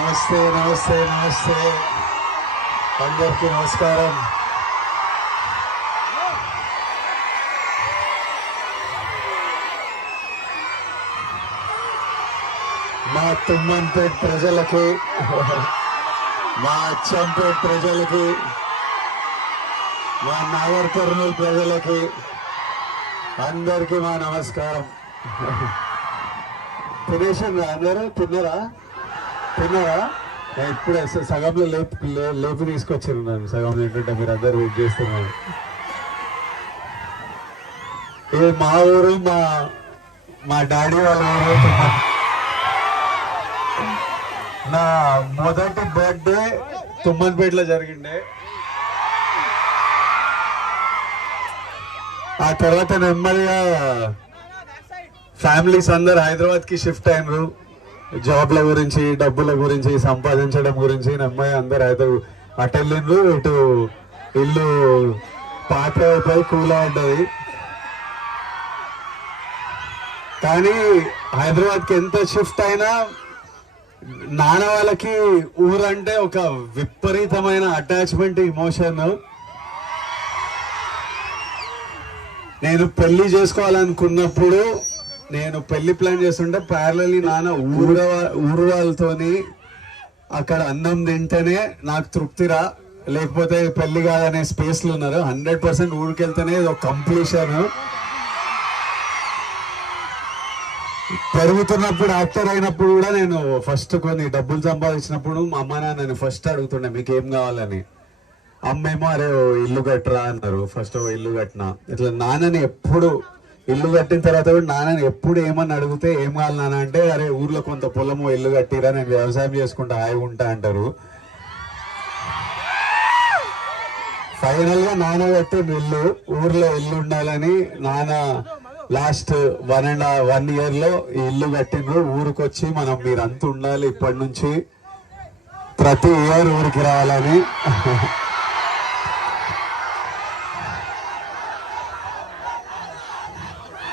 నమస్తే నమస్తే నమస్తే అందరికీ నమస్కారం. మా తుమ్మన్పేట్ ప్రజలకి, మా అచ్చంపేట్ ప్రజలకి, మా నాగర్ కర్నూలు ప్రజలకి అందరికీ మా నమస్కారం. తినేసాను, అందరూ తిన్నారా? ఇప్పుడే సగంలో లేపి తీసుకొచ్చారు నన్ను. సగంలో ఏంటంటే మీరు అందరు వెయిట్ చేస్తున్నారు. ఇది మా ఊరు, మా డాడీ వాళ్ళ ఊరు. నా మొదటి బర్త్డే తుమ్మన్పేటలో జరిగిండే. ఆ తర్వాత నెమ్మదిగా ఫ్యామిలీస్ అందరు హైదరాబాద్ కి షిఫ్ట్ అయినరు. జాబ్ల గురించి, డబ్బుల గురించి, సంపాదించడం గురించి నెమ్మది అందరు హైదరాబాద్ అటు వెళ్ళిండ్రు. ఇటు ఇల్లు పాత అయిపోయి కూలా ఉంటుంది. కానీ హైదరాబాద్కి ఎంత షిఫ్ట్ అయినా నాన్న వాళ్ళకి ఊరంటే ఒక విపరీతమైన అటాచ్మెంట్, ఇమోషన్. నేను పెళ్లి చేసుకోవాలనుకున్నప్పుడు, నేను పెళ్లి ప్లాన్ చేస్తుంటే ప్యారలీ నాన్న ఊరు వాళ్ళతోని అక్కడ అన్నం తింటేనే నాకు తృప్తిరా, లేకపోతే పెళ్లి కాదనే స్పేస్లు ఉన్నారు. 100% ఊరికి వెళ్తేనే ఒక కంప్లీషన్. పెరుగుతున్నప్పుడు, యాక్టర్ అయినప్పుడు కూడా నేను ఫస్ట్ కొన్ని డబ్బులు సంపాదించినప్పుడు మా అమ్మ నాన్న ఫస్ట్ అడుగుతుండే మీకు ఏం కావాలని. అమ్మేమో అరే ఇల్లు కట్టరా అన్నారు. ఫస్ట్ ఇల్లు కట్టినా. ఇట్లా నాన్నని ఎప్పుడు ఇల్లు కట్టిన తర్వాత కూడా నాన్నని ఎప్పుడు ఏమని అడిగితే ఏం కావాలి నాన్న అంటే అరే ఊర్లో కొంత పొలము ఇల్లు కట్టిరా, నేను వ్యవసాయం చేసుకుంటా హాయిగా ఉంటా అంటారు. ఫైనల్ గా నాన్న కట్టిన ఇల్లు, ఊర్లో ఇల్లు ఉండాలని నాన్న లాస్ట్ 1 year లో ఈ ఇల్లు కట్టిండ్రు. ఊరికి వచ్చి మనం మీరంతా ఉండాలి ఇప్పటి నుంచి, ప్రతి ఇయర్ ఊరికి రావాలని.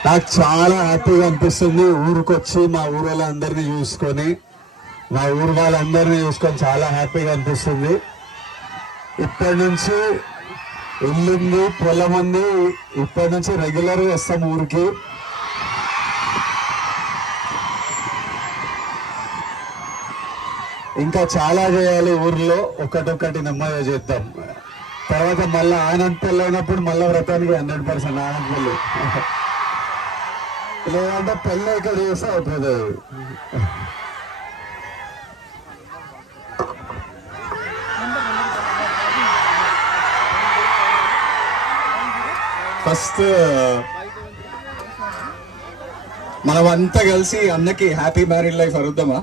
నాకు చాలా హ్యాపీగా అనిపిస్తుంది. ఊరికి వచ్చి మా ఊరు వాళ్ళందరినీ చూసుకొని, మా ఊరు వాళ్ళందరినీ చూసుకొని చాలా హ్యాపీగా అనిపిస్తుంది. ఇప్పటి నుంచి ఇల్లుంది, పొలం ఉంది. ఇప్పటి నుంచి రెగ్యులర్ గా వస్తాం ఊరికి. ఇంకా చాలా చేయాలి ఊర్లో, ఒకటొక్కటి నెమ్మదిగా చేద్దాం. తర్వాత మళ్ళీ ఆనంద్ పెళ్ళి అయినప్పుడు మళ్ళీ వ్రతానికి 100% ఆనంద్ పెళ్ళి, లేదంటే పెళ్ళి ఇక్కడ చేస్తే అవుతుంది. ఫస్ట్ మనమంతా కలిసి అన్నకి హ్యాపీ మ్యారీడ్ లైఫ్ అరుద్దామా?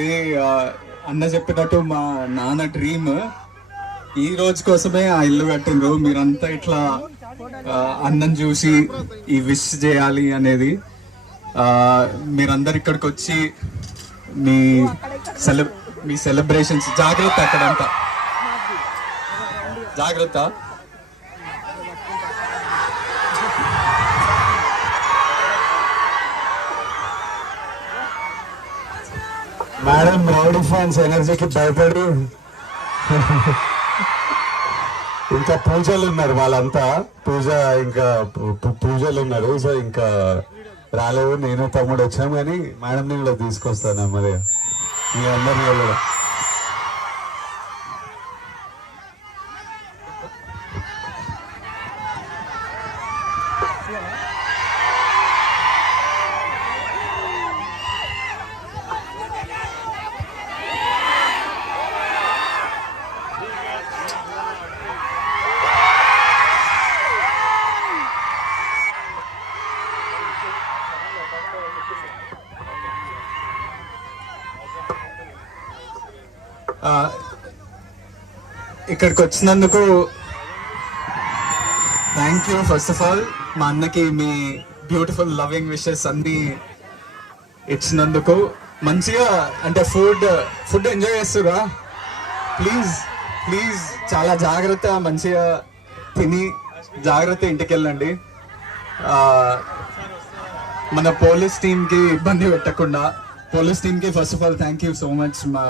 ఇది అన్న చెప్పినట్టు మా నాన్న డ్రీమ్. ఈ రోజు కోసమే ఆ ఇల్లు కట్టిండ్రు. మీరంతా ఇట్లా అన్నం చూసి ఈ విష్ చేయాలి అనేది. మీరందరు ఇక్కడికి వచ్చి మీ సెలబ్రేషన్స్, జాగ్రత్త అక్కడంతా జాగ్రత్త. మేడం రౌడీ ఫ్యాన్స్ ఎనర్జీకి భయపడి ఇంకా పూజలు ఉన్నారు, వాళ్ళంతా పూజలు ఉన్నారు. సో ఇంకా రాలేవు. నేను తమ్ముడు వచ్చాం, కానీ మేడం నేను కూడా తీసుకొస్తాను మరి మీ అందరినీ వెళ్ళడం. ఇక్కడికి వచ్చినందుకు thank you. First of all మా అన్నకి మీ బ్యూటిఫుల్ లవింగ్ విషెస్ అన్ని ఇచ్చినందుకు. మంచిగా అంటే ఫుడ్ ఎంజాయ్ చేస్తురా? ప్లీజ్ చాలా జాగ్రత్త, మంచిగా తిని జాగ్రత్త ఇంటికి వెళ్ళండి. మన పోలీస్ టీమ్ కి ఇబ్బంది పెట్టకుండా, పోలీస్ టీమ్ కి first of all thank you so much మా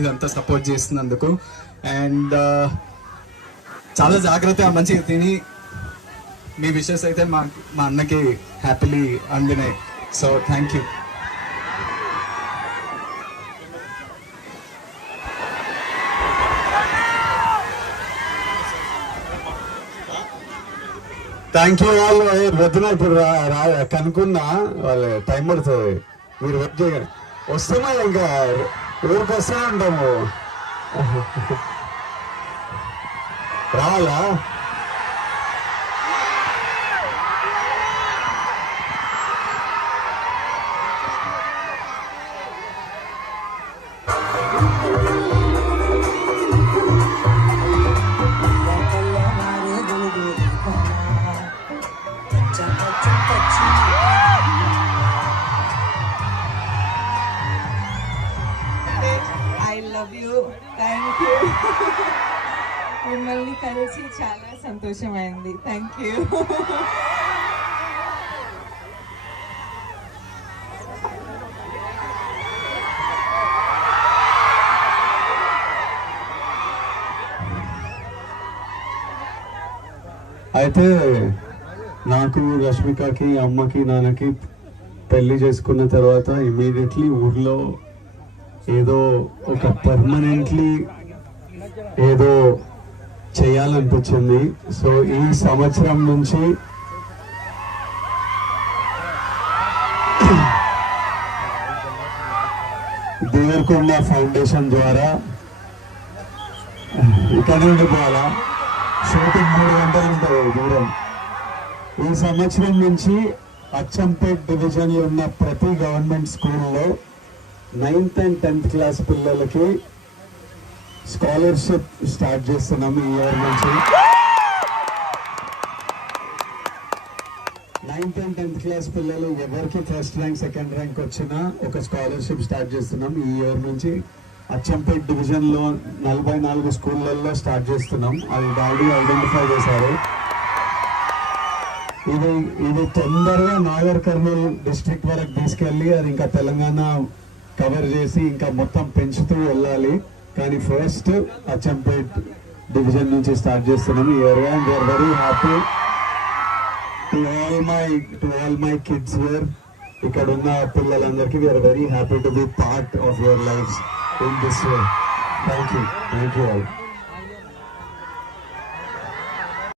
ఇదంతా సపోర్ట్ చేస్తున్నందుకు. అండ్ చాలా జాగ్రత్తగా మంచిగా తిని మీ విషెస్ అయితే మా అన్నకి హ్యాపీలీ అందినాయి. So thank you. Thank you వాళ్ళు వద్దున ఇప్పుడు కనుక్కున్నా వాళ్ళు టైం పడుతుంది, మీరు వెయిట్ చేయగలరు. వస్తున్నా ఇంకా ఊరికి వస్తూనే ఉంటాము. రావాలా? I love you, thank you. మిమ్మల్ని కలిసి చాలా సంతోషమైంది. Thank you. అయితే నాకు రష్మికకి అమ్మకి నాన్నకి పెళ్లి చేసుకున్న తర్వాత ఇమీడియట్లీ ఊర్లో ఏదో ఒక పర్మనెంట్లీ ఏదో చేయాలనిపించింది. సో ఈ సంవత్సరం నుంచి దేవరకొండ ఫౌండేషన్ ద్వారా ఇక్కడ నుండి పోవాలా, షూటింగ్ 3 గంటలు ఉంటుంది దూరం. ఈ సంవత్సరం నుంచి అచ్చంపేట్ డివిజన్ లో ఉన్న ప్రతి గవర్నమెంట్ స్కూల్లో 9th and 10th క్లాస్ పిల్లలకి స్కాలర్షిప్ స్టార్ట్ చేస్తున్నాం ఈ ఇయర్ నుంచి. 9th and 10th క్లాస్ పిల్లలు ఎవరికి ఫస్ట్ ర్యాంక్ సెకండ్ ర్యాంక్ వచ్చినా ఒక స్కాలర్షిప్ స్టార్ట్ చేస్తున్నాం ఈ ఇయర్ నుంచి. అచ్చంపేట్ డివిజన్ లో 44 స్కూళ్ళల్లో స్టార్ట్ చేస్తున్నాం. అది డాడీ ఐడెంటిఫై చేశారు. ఇది తొందరగా నాగర్ కర్నూల్ డిస్ట్రిక్ట్ వరకు తీసుకెళ్ళి అది ఇంకా తెలంగాణ కవర్ చేసి ఇంకా మొత్తం పెంచుతూ వెళ్ళాలి. కానీ ఫస్ట్ అచ్చంపేట్ డివిజన్ నుంచి స్టార్ట్ చేస్తున్నాం ఈ area. And we are very happy to all my kids where. ఇక్కడ ఉన్న పిల్లలందరికీ we are very happy to be part of your life in this way. Thank you all.